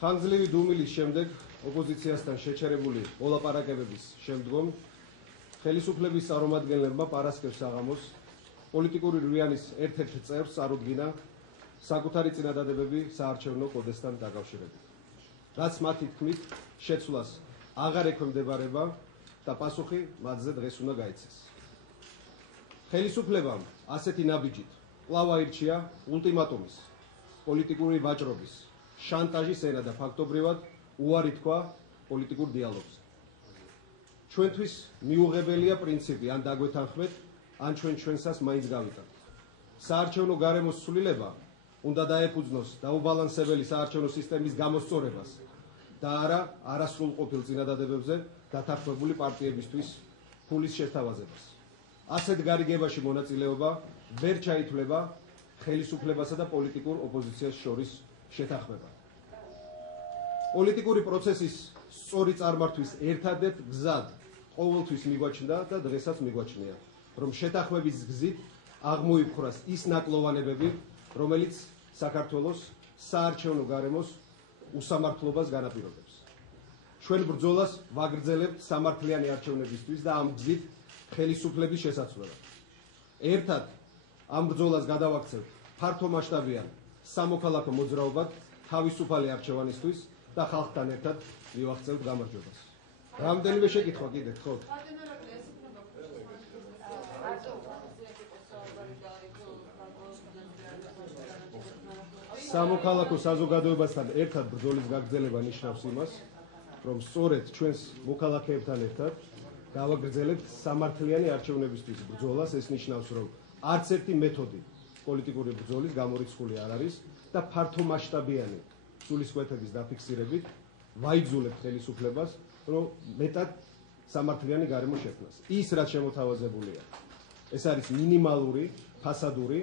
ხანგრძლივი დუმილის შემდეგ ოპოზიციასთან შეჩერებული მოლაპარაკებების შემდგომ ხელისუფლების წარმომადგენლებმა პარასკევს საღამოს პოლიტიკური რვიანის ერთ-ერთ წევრს წარუდგინა საკუთარი წინადადებები საარჩევნო კოდესთან დაკავშირებით. რაც მათი თქმით შეცვლას აღარ ექვემდებარება და პასუხი მათზე დღეს უნდა გაიცეს. ხელისუფლებამ ასეთი ნაბიჯით კვლავ აირჩია ულტიმატუმის, პოლიტიკური ვაჭრობის, შანტაჟის ენა და ფაქტობრივად უარი თქვა პოლიტიკურ დიალოგზე. ჩვენთვის მიუღებელია პრინციპი ან დაგვეთანხმეთ, ან ჩვენსას მაინც გავიტანთ. საარჩევნო გარემოს ცვლილება უნდა დაეფუძნოს დაუბალანსებელი საარჩევნო სისტემის გამოსწორებას და არა არასრულყოფილ წინადადებებზე დათანხმებული პარტიებისთვის ფულის შეთავაზებას. ასეთ გარიგებაში მონაწილეობა ვერ ჩაითვლება ხელისუფლებასა და პოლიტიკურ ოპოზიციას შორის შეთანხმებად. პოლიტიკური პროცესის სწორი წარმართვის ერთადერთ გზად ყოველთვის მიგვაჩნდა და დღესაც მიგვაჩნია, რომ შეთანხმების გზით აღმოიფხვრას ის ნაკლოვანებები, რომელიც საქართველოს საარჩევნო გარემოს უსამართლობას განაპირობებს. ჩვენ ბრძოლას ვაგრძელებთ სამართლიანი არჩევნებისთვის და ამ გზით ხელისუფლების შესაცვლელად. ერთად ამ ბრძოლას გადავაქცევთ ფართომასშტაბიან სამოქალაქო მოძრაობად თავისუფალი არჩევანისთვის და ხალხთან ერთად მივაღწევთ გამარჯვებას. რამდენიმე შეკითხვა კიდე გთხოვთ. სამოქალაქო საზოგადოებასთან ერთად ბრძოლის გაგრძელება ნიშნავს იმას, რომ სწორედ ჩვენს მოქალაქეებთან ერთად გავაგრძელებთ სამართლიანი არჩევნებისთვის ბრძოლას. ეს ნიშნავს, რომ არც ერთი მეთოდი პოლიტიკური ბრძოლის გამორიცხული არ არის და ფართომასშტაბიანი სულისკვეთების დაფიქსირებით ვაიძულებთ ხელისუფლებას, რომ მეტად სამართლიანი გარემო შექმნას. ის რაც შემოთავაზებულია, ეს არის მინიმალური, ფასადური,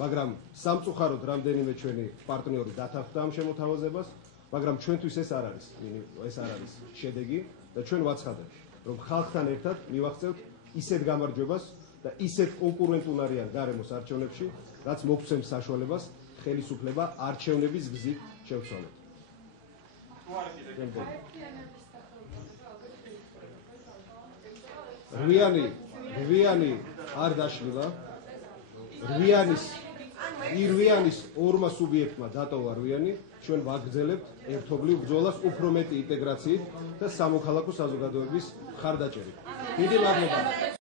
მაგრამ სამწუხაროდ რამდენიმე ჩვენი პარტნიორი დათანხმდა ამ შემოთავაზებას, მაგრამ ჩვენთვის ეს არ არის შედეგი და ჩვენ ვაცხადებთ, რომ ხალხთან ერთად მივაღწევთ ისეთ გამარჯვებას და ისეთ კონკურენტუნარიან გარემოს არჩევნებში, რაც მოგცემს საშუალებას ხელისუფლება არჩევნების გზით შევცვალოთ. რვიანი არ დაშლილა. რვიანის ორმა სუბიექტმა დატოვა რვიანი. ჩვენ ვაგრძელებთ ერთობლივ ბრძოლას უფრო მეტი ინტეგრაციით და სამოქალაქო საზოგადოების მხარდაჭერით. დიდი მადლობა.